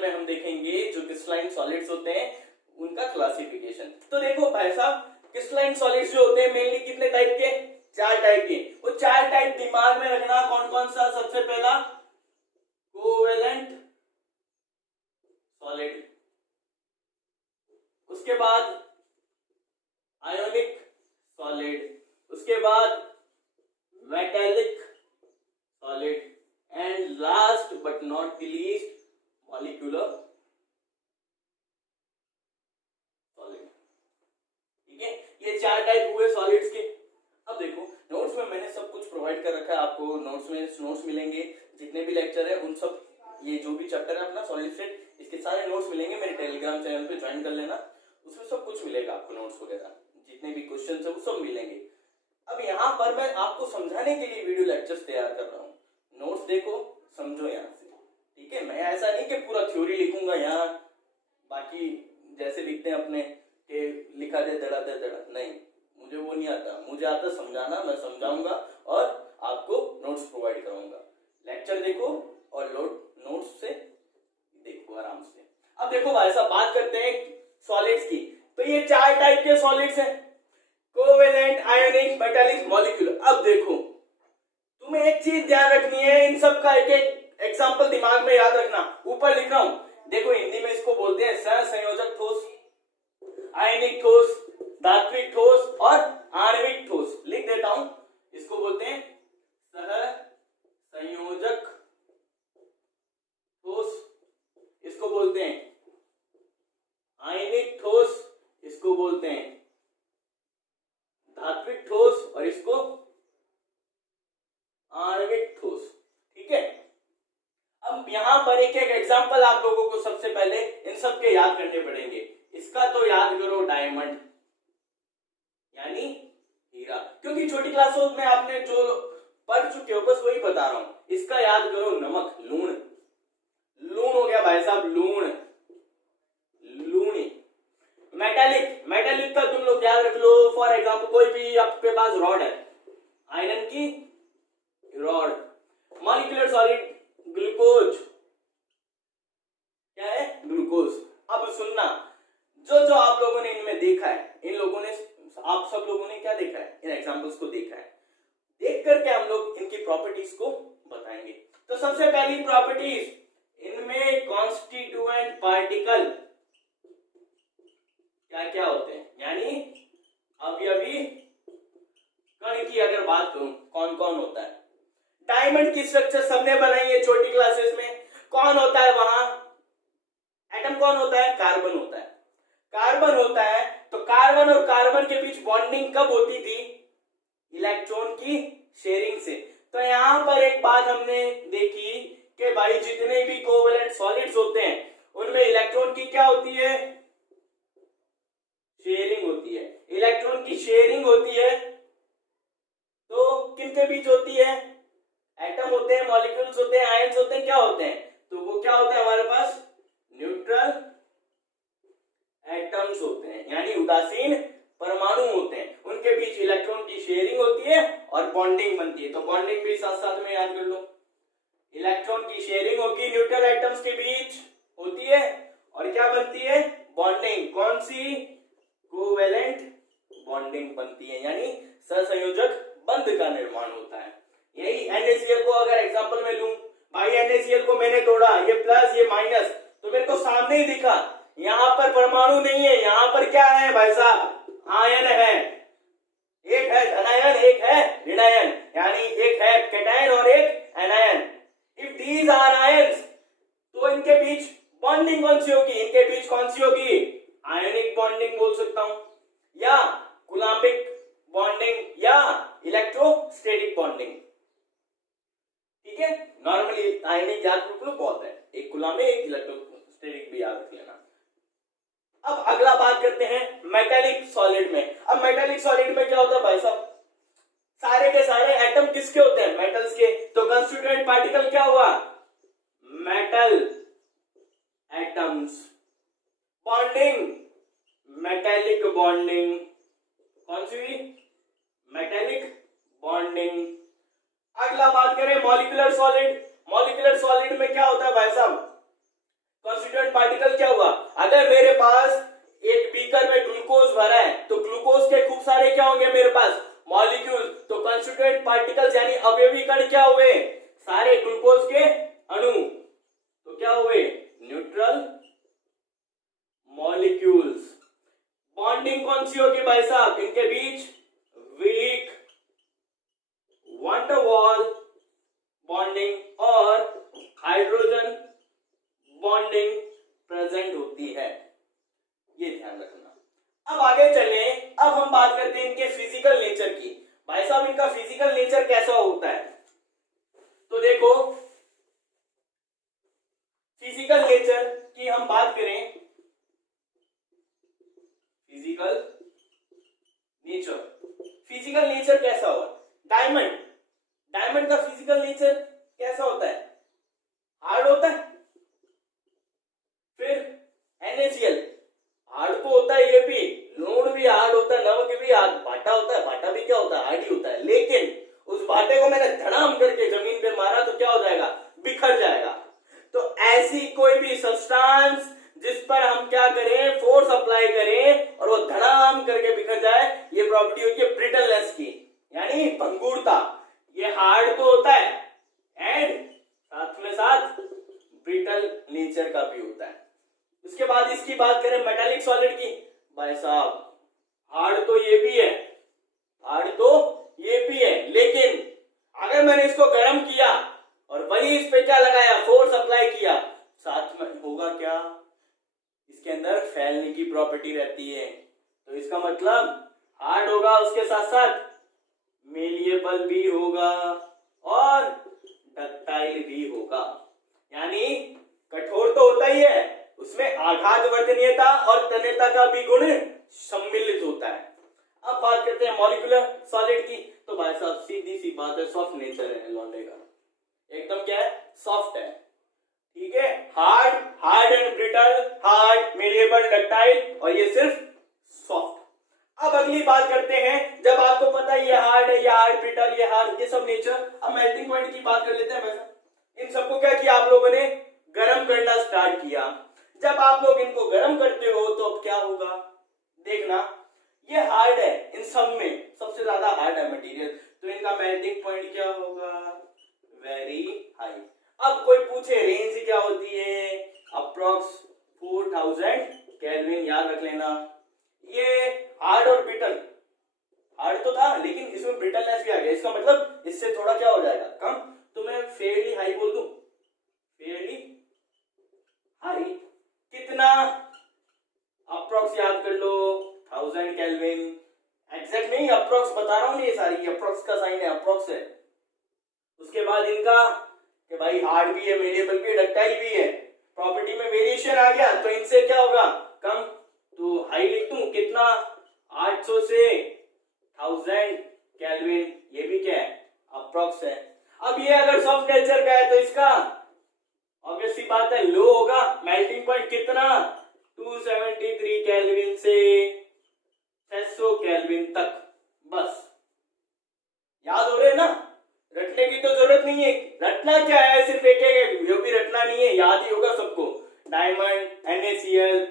Lecture में हम देखेंगे जो क्रिस्टलाइन सॉलिड्स होते हैं उनका क्लासिफिकेशन। तो देखो भाई साहब, क्रिस्टलाइन सॉलिड्स जो होते हैं मेनली कितने टाइप के, 4 टाइप के। वो 4 टाइप दिमाग में रखना। कौन कौन सा? सबसे पहला कोवेलेंट सॉलिड, उसके बाद आयोनिक सॉलिड, उसके बाद metallic solid and last but not the least molecular solid. ठीक है, ये 4 टाइप हुए सॉलिड्स के। अब देखो नोट्स में मैंने सब कुछ प्रोवाइड कर रखा है, आपको नोट्स में नोट्स मिलेंगे। जितने भी लेक्चर है उन सब, ये जो भी चैप्टर है अपना सॉलिड स्टेट, इसके सारे नोट्स मिलेंगे। मेरे टेलीग्राम चैनल पे ज्वाइन कर लेना, उसमें सब कुछ मिलेगा आपको, नोट्स वगैरह जितने भी क्वेश्चन है वो सब मिलेंगे। अब यहाँ पर मैं आपको समझाने के लिए वीडियो लेक्चर्स तैयार कर रहा हूँ। नोट्स देखो, समझो यहाँ से। ठीक है, मैं ऐसा नहीं कि पूरा थ्योरी लिखूंगा यहाँ, बाकी जैसे लिखते हैं अपने के लिखा दे दड़ा दे दड़ा, नहीं, मुझे वो नहीं आता। मुझे आता समझाना, मैं समझाऊंगा और आपको नोट्स प्रोवाइड करूंगा। लेक्चर देखो और नोट्स से देखो आराम से। अब देखो भाई साहब, बात करते हैं सॉलिड्स की। तो ये 4 टाइप के सॉलिड्स हैं, कोवेलेंट, आयोनिक, मेटालिक, मॉलिक्यूलर। अब देखो तुम्हें एक चीज ध्यान रखनी है, इन सब का एक एक एग्जांपल दिमाग में याद रखना। ऊपर लिख रहा हूं, देखो हिंदी में इसको बोलते हैं सहसंयोजक ठोस, आयनिक ठोस, धात्विक ठोस और आणविक ठोस। लिख देता हूं, इसको बोलते हैं सहसंयोजक ठोस, इसको बोलते हैं आयनिक ठोस, इसको बोलते हैं धात्विक ठोस और इसको आणविक ठोस। ठीक है, अब यहां पर एक एक एग्जांपल आप लोगों को सबसे पहले इन सब के याद करने पड़ेंगे। इसका तो याद करो डायमंड यानी हीरा, क्योंकि छोटी क्लासों में आपने जो पढ़ चुके हो बस वही बता रहा हूं। इसका याद करो नमक, लूण, लूण हो गया भाई साहब, लूण, लूणी। मेटालिक, मेटालिक का तुम लोग याद रख लो। फॉर एग्जांपल कोई भी आपके पास रॉड है, आयरन की रॉड। मॉलिक्यूलर सॉलिड ग्लूकोज, क्या है? ग्लूकोज। अब सुनना, जो जो आप लोगों ने इनमें देखा है, इन लोगों ने, आप सब लोगों ने क्या देखा है? इन एग्जांपल्स को देखा है। देख करके हम लोग इनकी प्रॉपर्टीज को बताएंगे। तो सबसे पहली प्रॉपर्टीज, इनमें कॉन्स्टिट्यूएंट पार्टिकल क्या क्या होते हैं, यानी अवयवी कण की अगर बात करूं कौन कौन होता है। डायमंड की स्ट्रक्चर सबने बनाई है छोटी क्लासेस में। कौन होता है वहां? एटम कौन होता है? कार्बन होता है। कार्बन होता है, तो कार्बन और कार्बन के बीच बॉन्डिंग कब होती थी? इलेक्ट्रॉन की शेयरिंग से। तो यहां पर एक बात हमने देखी कि भाई जितने भी कोवेलेंट सॉलिड्स होते हैं उनमें इलेक्ट्रॉन की क्या होती है? शेयरिंग होती है। इलेक्ट्रॉन की शेयरिंग होती है तो किनके बीच होती है? एटम होते हैं, मॉलिक्यूल्स होते हैं, आयंस होते हैं, क्या होते हैं? तो वो क्या होता है हमारे पास? न्यूट्रल एटम्स होते हैं, यानी उदासीन परमाणु होते हैं। उनके बीच इलेक्ट्रॉन की शेयरिंग होती है और बॉन्डिंग बनती है। तो बॉन्डिंग भी साथ साथ में याद कर लो। इलेक्ट्रॉन की शेयरिंग होगी, न्यूट्रल एटम्स के बीच होती है और क्या बनती है? बॉन्डिंग। कौन सी? कोवेलेंट बॉन्डिंग बनती है, यानी सहसंयोजक बंध का निर्माण होता है। यही NaCl को अगर एग्जांपल में लूं, भाई NaCl को मैंने तोड़ा, ये प्लस ये माइनस, तो मेरे को सामने ही दिखा, यहां पर परमाणु नहीं है, यहां पर क्या है भाई साहब? आयन है। एक है धनायन, एक है ऋणायन, यानी एक है कैटायन और एक anion. If these are ions, तो इनके बीच बॉन्डिंग कौन सी होगी? इनके बीच कौन सी होगी? आयनिक बॉन्डिंग बोल सकता हूं, या कूलम्बिक बॉन्डिंग, या इलेक्ट्रोस्टैटिक बॉन्डिंग। ठीक है, नॉर्मली आयनिक याद रख लो, बहुत है। एक कूलम्बिक, एक इलेक्ट्रोस्टैटिक भी याद रख लेना। अब अगला बात करते हैं मेटालिक सॉलिड में। अब मेटालिक सॉलिड में क्या होता है भाई साहब? सारे के सारे एटम किसके होते हैं? मेटल्स के। तो कंस्टिट्यूएंट पार्टिकल क्या हुआ? Metal atoms. Bonding, metallic bonding. कौन सी? Metallic bonding. अगला बात करें मॉलिक्यूलर सॉलिड। मॉलिक्यूलर सॉलिड में क्या होता है भाई साहब? कंस्टिट्यूएंट भाई साहब इनके बीच वीक वन ड वॉल बॉन्डिंग और हाइड्रोजन बॉन्डिंग प्रेजेंट होती है, ये ध्यान रखना। अब आगे चले, अब हम बात करते हैं इनके फिजिकल नेचर की। भाई साहब इनका फिजिकल नेचर कैसा होता है, तो देखो फिजिकल नेचर की हम बात करें, फिजिकल नेचर कैसा होगा, डायमंड का फिजिकल नेचर कैसा होता है, हार्ड होता है। फिर NaCl हार्ड तो होता है, ये भी लूण भी हार्ड होता है, नमक भी हार्ड, भाटा होता है, भाटा भी क्या होता है, हार्ड ही होता है। लेकिन उस भाटे को मैंने धड़ाम करके जमीन पे मारा तो क्या हो जाएगा, बिखर जाएगा। तो ऐसी कोई भी सब्सटेंस जिस पर हम क्या करें, फोर्स अप्लाई करें और वो धड़ाम करके बिखर जाए, ये प्रॉपर्टी होती है ब्रिटलनेस की, यानी भंगुरता। ये हार्ड तो होता है एंड साथ में साथ ब्रिटल नेचर का भी होता है। उसके बाद इसकी बात करें मेटालिक सॉलिड की, भाई साहब हार्ड तो ये भी है, लेकिन अगर मैंने इसको गर्म किया और वही इस पे क्या लगाया, फोर्स अप्लाई किया, साथ में होगा क्या, इसके अंदर फैलने की प्रॉपर्टी रहती है। तो इसका मतलब हार्ड होगा, उसके साथ साथ मेलिएबल भी होगा और डक्टाइल भी होगा, यानी कठोर तो होता ही है, उसमें आघात वर्तनीयता और तन्यता का भी गुण सम्मिलित होता है। अब बात करते हैं मॉलिक्यूलर सॉलिड की, तो भाई साहब सीधी सी बात है, सॉफ्ट नेचर है लौंडे का, एकदम क्या है, सॉफ्ट है, ठीक है। Hard and brittle, hard, malleable, ductile, और ये सिर्फ सॉफ्ट। अब अगली बात करते हैं, जब आपको पता है ये हार्ड है, ये हार्ड, ब्रिटल, ये हार्ड, ये सब नेचर, अब मेल्टिंग पॉइंट की बात कर लेते हैं। वैसा इन सबको क्या किया आप लोगों ने, गर्म करना स्टार्ट किया। जब आप लोग इनको गर्म करते हो तो अब क्या होगा, देखना ये हार्ड है, इन सब में सबसे ज्यादा हार्ड है मटेरियल, तो इनका मेल्टिंग पॉइंट क्या होगा, वेरी हाई। अब कोई पूछे रेंज क्या होती है, अप्रॉक्स 4000 केल्विन, याद रख लेना। ये हार्ड और ब्रिटल, हार्ड तो था लेकिन इसमें ब्रिटलनेस भी आ गया, इसका मतलब इससे थोड़ा क्या हो जाएगा, कम। तो मैं फेयरली हाई बोल दूं, फेयरली हाई कितना, अप्रॉक्स याद कर लो 1000 केल्विन, एग्जैक्ट नहीं, अप्रॉक्स बता रहा हूं, ये सारी अप्रॉक्स का साइन है, अप्रॉक्स है। उसके बाद इनका कि भाई हार्ड भी है, मेलिएबल भी है, डक्टाइल भी है, प्रॉपर्टी में वेरिएशन आ गया, तो इनसे क्या होगा, कम। तो हाई लिख दूं कितना, 800 से 1000 केल्विन, ये भी क्या है, अप्रॉक्स है। अब ये अगर सॉफ्ट नेचर का है तो इसका ऑब्वियसली बात है लो होगा, मेल्टिंग पॉइंट कितना, 273 केल्विन से 600 केल्विन तक, बस याद हो रहे ना, रटने की तो जरूरत नहीं है। रटना क्या है, सिर्फ एक जो भी रटना नहीं है, याद ही होगा सबको, डायमंड, NaCl,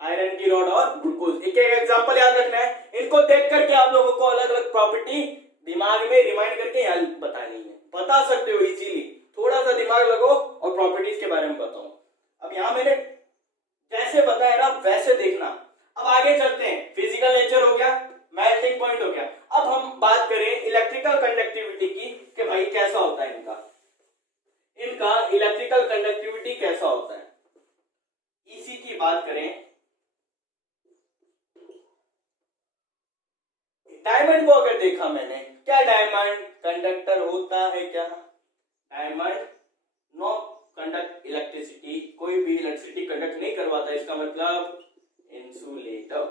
आयरन की रॉड और ग्लूकोज, एक एक एग्जांपल याद रखना है। इनको देख करके आप लोगों को अलग अलग प्रॉपर्टी दिमाग में रिमाइंड करके याद बतानी है, बता सकते हो इजीली, थोड़ा सा दिमाग लगो और प्रॉपर्टीज के बारे में बताओ। अब यहां मैंने जैसे बताया ना वैसे देखना। अब आगे चलते हैं, फिजिकल नेचर हो गया, मेल्टिंग पॉइंट हो गया। अब हम बात करें इलेक्ट्रिकल कंडक्टिविटी की कि भाई कैसा होता है इनका इलेक्ट्रिकल कंडक्टिविटी कैसा होता है। इसी की बात करें, डायमंड को अगर देखा मैंने, क्या डायमंड कंडक्टर होता है क्या, डायमंड नो कंडक्ट इलेक्ट्रिसिटी, कोई भी इलेक्ट्रिसिटी कंडक्ट नहीं करवाता, इसका मतलब इंसुलेटर,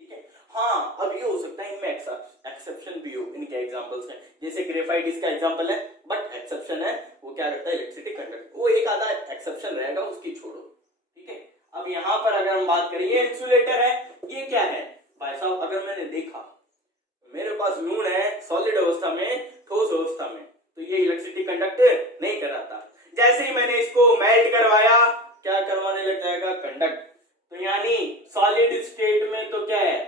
ठीक है। हाँ अब ये हो सकता है इनमें एक्सेप्शन भी हो, इनके एग्जांपल्स हैं, जैसे ग्रेफाइट इसका एग्जांपल है, बट एक्सेप्शन है, वो क्या करता है, इलेक्ट्रिसिटी कंडक्ट, वो एक आधा एक्सेप्शन रहेगा, उसकी छोड़ो, ठीक है। अब यहाँ पर अगर हम बात करें, ये इंसुलेटर है, ये क्या है भाई साहब, अगर मैंने देखा मेरे पास लूण है सॉलिड अवस्था में, ठोस अवस्था में, तो ये इलेक्ट्रिसिटी कंडक्ट नहीं कराता। जैसे ही मैंने इसको मेल्ट करवाया, क्या करवाने लग जाएगा, कंडक्ट। तो यानी सॉलिड स्टेट में तो क्या है,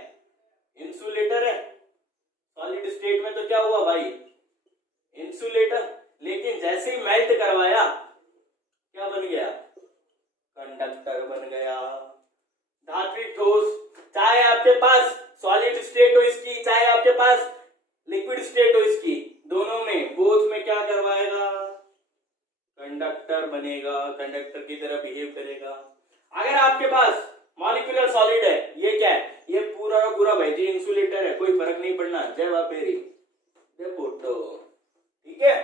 इंसुलेटर है, सॉलिड स्टेट में तो क्या हुआ भाई, इंसुलेटर, लेकिन जैसे ही मेल्ट करवाया क्या बन गया, कंडक्टर बन गया। धात्विक ठोस, चाहे आपके पास सॉलिड स्टेट स्टेट हो इसकी, दोनों में बोथ में क्या करवाएगा, कंडक्टर बनेगा, कंडक्टर की तरह बिहेव करेगा। अगर आपके पास मॉलिक्यूलर सॉलिड है, ये क्या है, ये पूरा का पूरा भाई जी इंसुलेटर है, कोई फर्क नहीं पड़ना, जय बापेरी जय फोटो, ठीक है।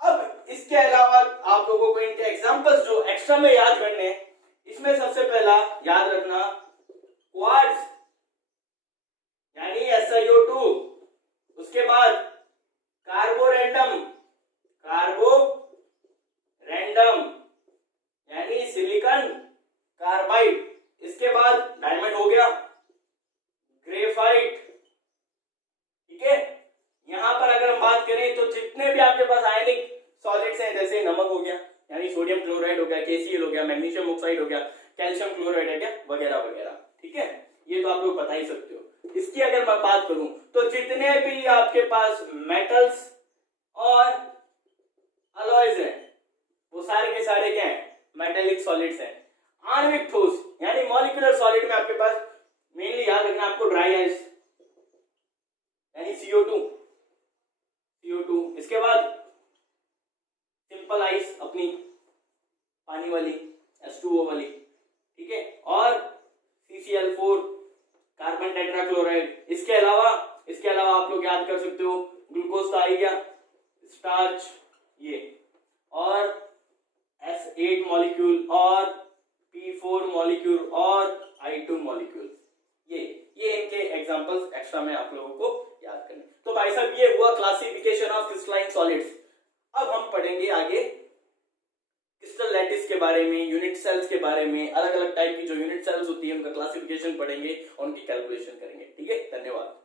अब इसके अलावा आप लोगों को इनके एग्जांपल्स जो एक्स्ट्रा में याद करने हैं, इसमें सबसे पहला याद रखना क्वार्ट्ज यानी SiO2, उसके बाद कार्बोरेंडम यानी सिलिकॉन कार्बाइड, इसके बाद डायमंड हो गया, ग्रेफाइट, ठीक है। यहां पर अगर हम बात करें तो जितने भी आपके पास आयनिक सॉलिड्स हैं, जैसे नमक हो गया यानी सोडियम क्लोराइड हो गया, KCl हो गया, मैग्नीशियम ऑक्साइड हो गया, कैल्शियम क्लोराइड है क्या, वगैरह वगैरह, ठीक है। ये तो आप लोग बता ही सकते हो। इसकी अगर मैं बात करूं तो जितने भी आपके पास मेटल्स और अलॉयज हैं, वो सारे के सारे क्या हैं, मेटेलिक सॉलिड्स हैं। आणविक ठोस यानी मॉलिक्यूलर सॉलिड में आपके पास मेनली याद रखना आपको ड्राई आइस यानी CO2, इसके बाद सिंपल आइस अपनी पानी वाली H2O वाली, ठीक है, और CCl4 कार्बन टेट्राक्लोराइड। इसके अलावा आप लोग याद कर सकते हो ग्लूकोज का आ गया, स्टार्च ये, और S8 मॉलिक्यूल और P4 मॉलिक्यूल और I2 मॉलिक्यूल, ये इनके एग्जांपल्स एक्स्ट्रा में आप लोगों को याद करने। तो भाई साहब ये हुआ क्लासिफिकेशन ऑफ क्रिस्टलाइन सॉलिड्स। अब हम पढ़ेंगे आगे क्रिस्टल लैटिस के बारे में, यूनिट सेल्स के बारे में, अलग अलग टाइप की जो यूनिट सेल्स होती है उनका क्लासिफिकेशन पढ़ेंगे और उनकी कैलकुलेशन करेंगे, ठीक है। धन्यवाद।